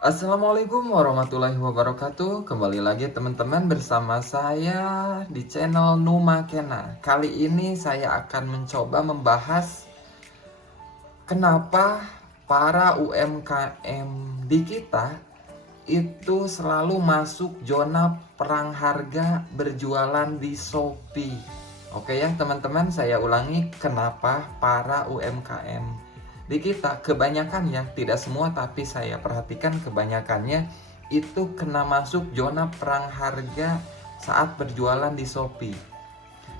Assalamualaikum warahmatullahi wabarakatuh. Kembali lagi teman-teman bersama saya di channel Numakena. Kali ini saya akan mencoba membahas kenapa para UMKM di kita itu selalu masuk zona perang harga berjualan di Shopee. Oke ya teman-teman, saya ulangi, kenapa para UMKM di kita, kebanyakan ya, tidak semua tapi saya perhatikan kebanyakannya itu kena masuk zona perang harga saat berjualan di Shopee.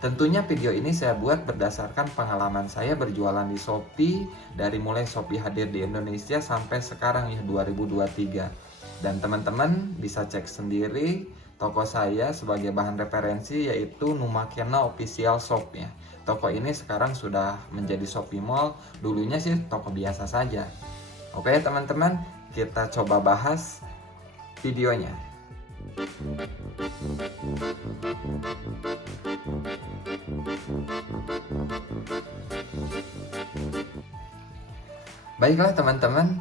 Tentunya video ini saya buat berdasarkan pengalaman saya berjualan di Shopee dari mulai Shopee hadir di Indonesia sampai sekarang ya 2023. Dan teman-teman bisa cek sendiri toko saya sebagai bahan referensi yaitu Numakena Official Shop ya. Toko ini sekarang sudah menjadi Shopee Mall, dulunya sih toko biasa saja. Oke teman-teman, kita coba bahas videonya. Baiklah teman-teman,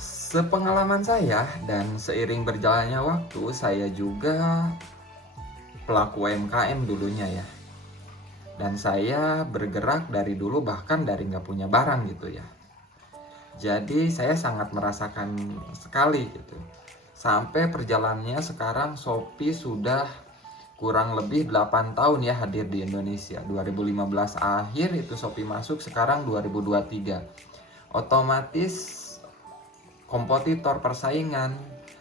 sepengalaman saya dan seiring berjalannya waktu, saya juga pelaku UMKM dulunya ya. Dan saya bergerak dari dulu bahkan dari nggak punya barang gitu ya. Jadi saya sangat merasakan sekali gitu. Sampai perjalanannya sekarang Shopee sudah kurang lebih 8 tahun ya hadir di Indonesia. 2015 akhir itu Shopee masuk, sekarang 2023. Otomatis kompetitor persaingan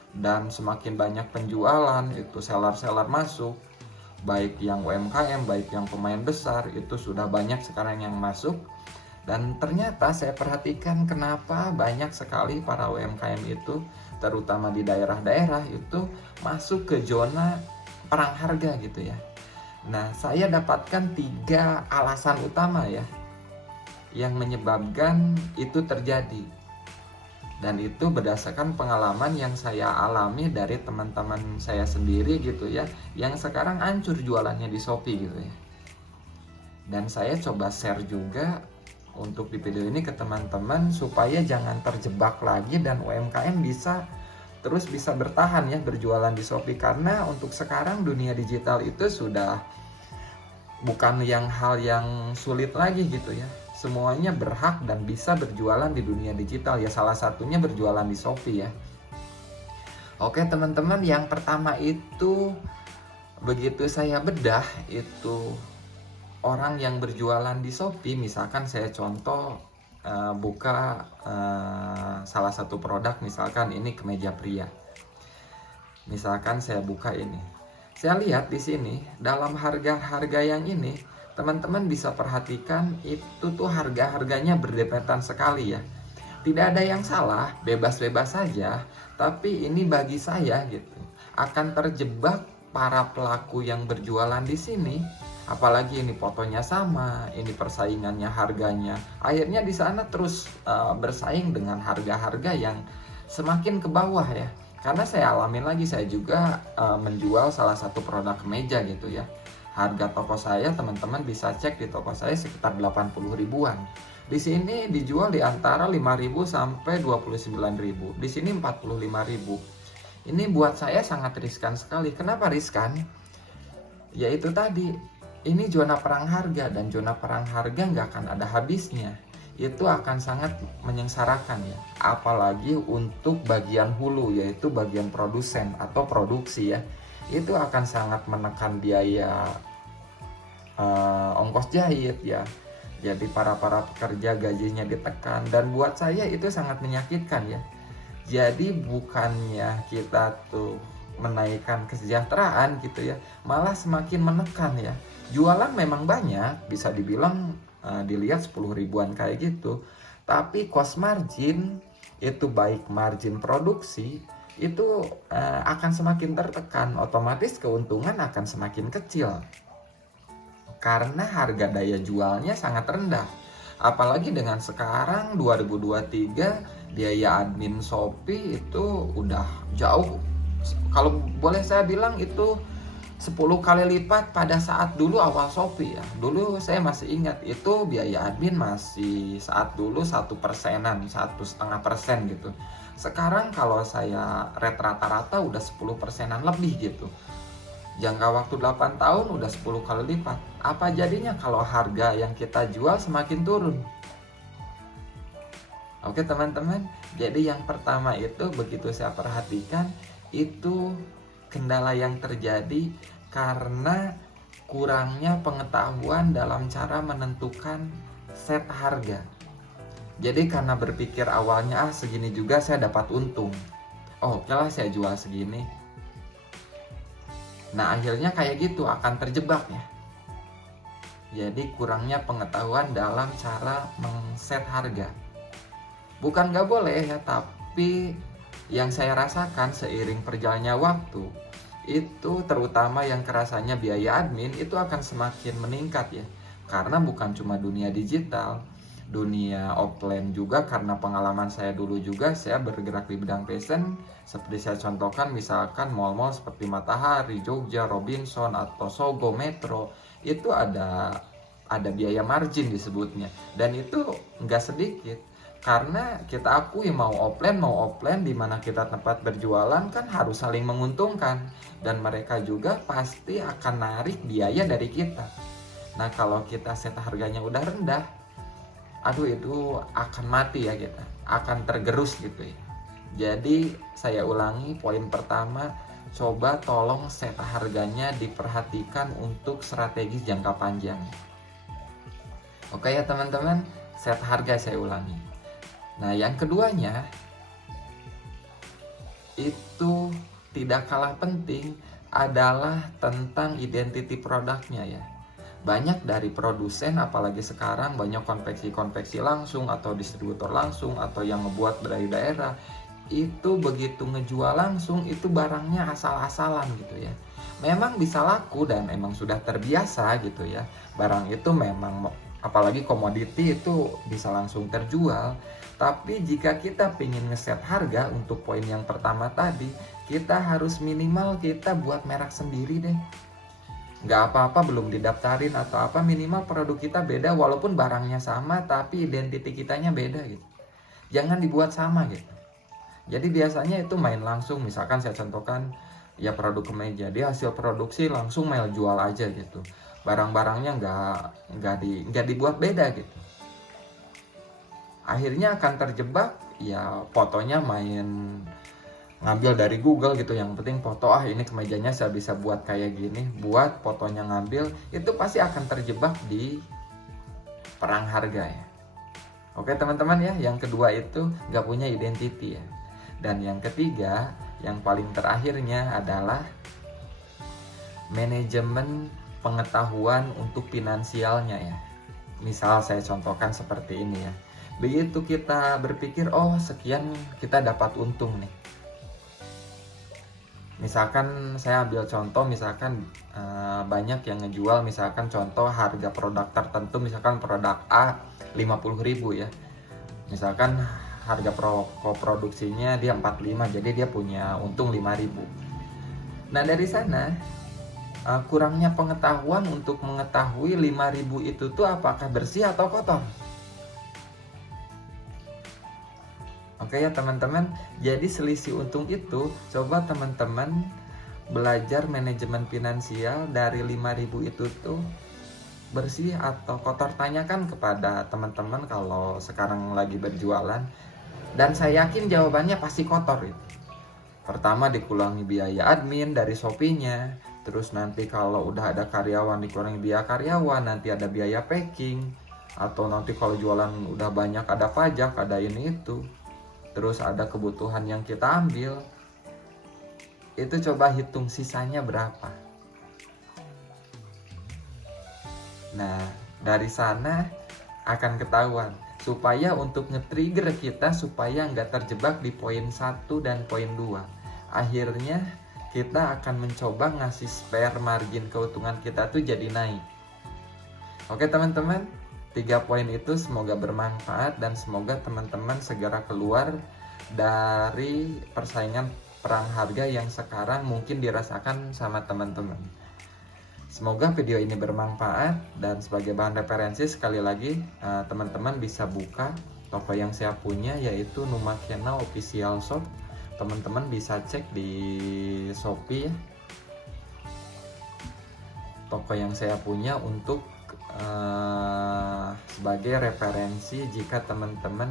dan semakin banyak penjualan itu seller-seller masuk, baik yang UMKM, baik yang pemain besar, itu sudah banyak sekarang yang masuk. Dan ternyata saya perhatikan kenapa banyak sekali para UMKM itu, terutama di daerah-daerah itu masuk ke zona perang harga gitu ya. Nah, saya dapatkan 3 alasan utama ya yang menyebabkan itu terjadi. Dan itu berdasarkan pengalaman yang saya alami dari teman-teman saya sendiri gitu ya, yang sekarang hancur jualannya di Shopee gitu ya. Dan saya coba share juga untuk di video ini ke teman-teman supaya jangan terjebak lagi dan UMKM terus bisa bertahan ya berjualan di Shopee. Karena untuk sekarang dunia digital itu sudah bukan hal yang sulit lagi gitu ya. Semuanya berhak dan bisa berjualan di dunia digital ya, salah satunya berjualan di Shopee ya. Oke teman-teman, yang pertama itu begitu saya bedah itu orang yang berjualan di Shopee, misalkan saya contoh buka salah satu produk, misalkan ini kemeja pria. Misalkan saya buka ini. Saya lihat di sini dalam harga-harga yang ini, teman-teman bisa perhatikan itu tuh harga-harganya berdempetan sekali ya. Tidak ada yang salah, bebas-bebas saja, tapi ini bagi saya gitu akan terjebak para pelaku yang berjualan di sini. Apalagi ini fotonya sama, ini persaingannya harganya. Akhirnya di sana terus bersaing dengan harga-harga yang semakin ke bawah ya. Karena saya alamin lagi, saya juga menjual salah satu produk kemeja gitu ya. Harga toko saya teman-teman bisa cek di toko saya sekitar 80 ribuan. Di sini dijual di antara 5.000 sampai 29.000. Di sini 45.000. Ini buat saya sangat riskan sekali. Kenapa riskan? Yaitu tadi, ini zona perang harga, dan zona perang harga nggak akan ada habisnya. Itu akan sangat menyengsarakan ya. Apalagi untuk bagian hulu, yaitu bagian produsen atau produksi ya. Itu akan sangat menekan biaya ongkos jahit ya. Jadi para pekerja gajinya ditekan, dan buat saya itu sangat menyakitkan ya. Jadi bukannya kita tuh menaikkan kesejahteraan gitu ya, malah semakin menekan ya. Jualan memang banyak, bisa dibilang dilihat 10 ribuan kayak gitu, tapi cost margin itu baik margin produksi itu akan semakin tertekan, otomatis keuntungan akan semakin kecil karena harga daya jualnya sangat rendah. Apalagi dengan sekarang 2023 biaya admin Shopee itu udah jauh, kalau boleh saya bilang itu 10 kali lipat pada saat dulu awal Shopee ya. Dulu saya masih ingat itu biaya admin masih saat dulu 1%-an, 1,5% gitu. Sekarang kalau saya rate rata-rata udah 10%-an lebih gitu. Jangka waktu 8 tahun udah 10 kali lipat. Apa jadinya kalau harga yang kita jual semakin turun? Oke teman-teman, jadi yang pertama itu begitu saya perhatikan itu kendala yang terjadi karena kurangnya pengetahuan dalam cara menentukan set harga. Jadi karena berpikir awalnya segini juga saya dapat untung. Oh, oke lah saya jual segini. Nah akhirnya kayak gitu akan terjebak ya. Jadi kurangnya pengetahuan dalam cara mengset harga. Bukan gak boleh ya, tapi yang saya rasakan seiring perjalannya waktu itu terutama yang kerasanya biaya admin itu akan semakin meningkat ya. Karena bukan cuma dunia digital, dunia offline juga, karena pengalaman saya dulu juga saya bergerak di bidang fashion. Seperti saya contohkan misalkan mall-mall seperti Matahari, Jogja, Robinson atau Sogo, Metro, itu ada biaya margin disebutnya, dan itu nggak sedikit. Karena kita akui mau offline di mana kita tempat berjualan kan harus saling menguntungkan, dan mereka juga pasti akan narik biaya dari kita. Nah kalau kita set harganya udah rendah, aduh itu akan mati ya, kita akan tergerus gitu ya. Jadi saya ulangi, poin pertama, coba tolong set harganya diperhatikan untuk strategi jangka panjang. Oke ya teman-teman, set harga saya ulangi. Nah yang keduanya itu tidak kalah penting adalah tentang identity produknya ya. Banyak dari produsen, apalagi sekarang banyak konveksi langsung atau distributor langsung atau yang ngebuat dari daerah, itu begitu ngejual langsung itu barangnya asal-asalan gitu ya. Memang bisa laku dan emang sudah terbiasa gitu ya. Barang itu memang, apalagi komoditi itu bisa langsung terjual. Tapi jika kita ingin ngeset harga untuk poin yang pertama tadi, kita harus minimal kita buat merek sendiri deh. Nggak apa-apa belum didaftarin atau apa, minimal produk kita beda walaupun barangnya sama tapi identiti kitanya beda gitu. Jangan dibuat sama gitu. Jadi biasanya itu main langsung, misalkan saya contohkan ya produk kemeja, dia hasil produksi langsung mail jual aja gitu. Barang-barangnya nggak dibuat beda gitu. Akhirnya akan terjebak ya, fotonya main ngambil dari Google gitu, yang penting foto, ini kemejanya saya bisa buat kayak gini, buat fotonya ngambil, itu pasti akan terjebak di perang harga ya. Oke teman-teman ya, yang kedua itu nggak punya identity ya. Dan yang ketiga, yang paling terakhirnya adalah manajemen pengetahuan untuk finansialnya ya. Misal saya contohkan seperti ini ya. Begitu kita berpikir, sekian kita dapat untung nih. Misalkan saya ambil contoh, misalkan banyak yang ngejual misalkan contoh harga produk tertentu, misalkan produk A 50.000 ya. Misalkan harga produksinya dia 45, jadi dia punya untung 5.000. Nah dari sana kurangnya pengetahuan untuk mengetahui 5.000 itu tuh apakah bersih atau kotor. Oke ya teman-teman, jadi selisih untung itu coba teman-teman belajar manajemen finansial dari 5.000 itu tuh bersih atau kotor. Tanyakan kepada teman-teman kalau sekarang lagi berjualan, dan saya yakin jawabannya pasti kotor itu. Pertama dikurangi biaya admin dari Shopee-nya, terus nanti kalau udah ada karyawan dikurangi biaya karyawan, nanti ada biaya packing, atau nanti kalau jualan udah banyak ada pajak, ada ini itu. Terus ada kebutuhan yang kita ambil, itu coba hitung sisanya berapa. Nah dari sana akan ketahuan, supaya untuk nge-trigger kita supaya nggak terjebak di poin 1 dan poin 2. Akhirnya kita akan mencoba ngasih spare margin keuntungan kita tuh jadi naik. Oke teman-teman, 3 poin itu semoga bermanfaat dan semoga teman-teman segera keluar dari persaingan perang harga yang sekarang mungkin dirasakan sama teman-teman. Semoga video ini bermanfaat dan sebagai bahan referensi sekali lagi teman-teman bisa buka toko yang saya punya, yaitu Numakena Official Shop. Teman-teman bisa cek di Shopee ya, toko yang saya punya untuk sebagai referensi jika teman-teman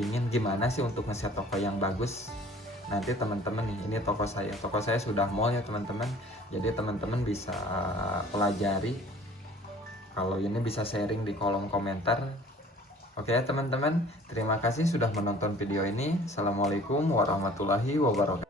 pingin gimana sih untuk nge-set toko yang bagus. Nanti teman-teman nih, ini toko saya sudah mall ya teman-teman, jadi teman-teman bisa pelajari. Kalau ini bisa sharing di kolom komentar. Oke teman-teman, terima kasih sudah menonton video ini. Assalamualaikum warahmatullahi wabarakatuh.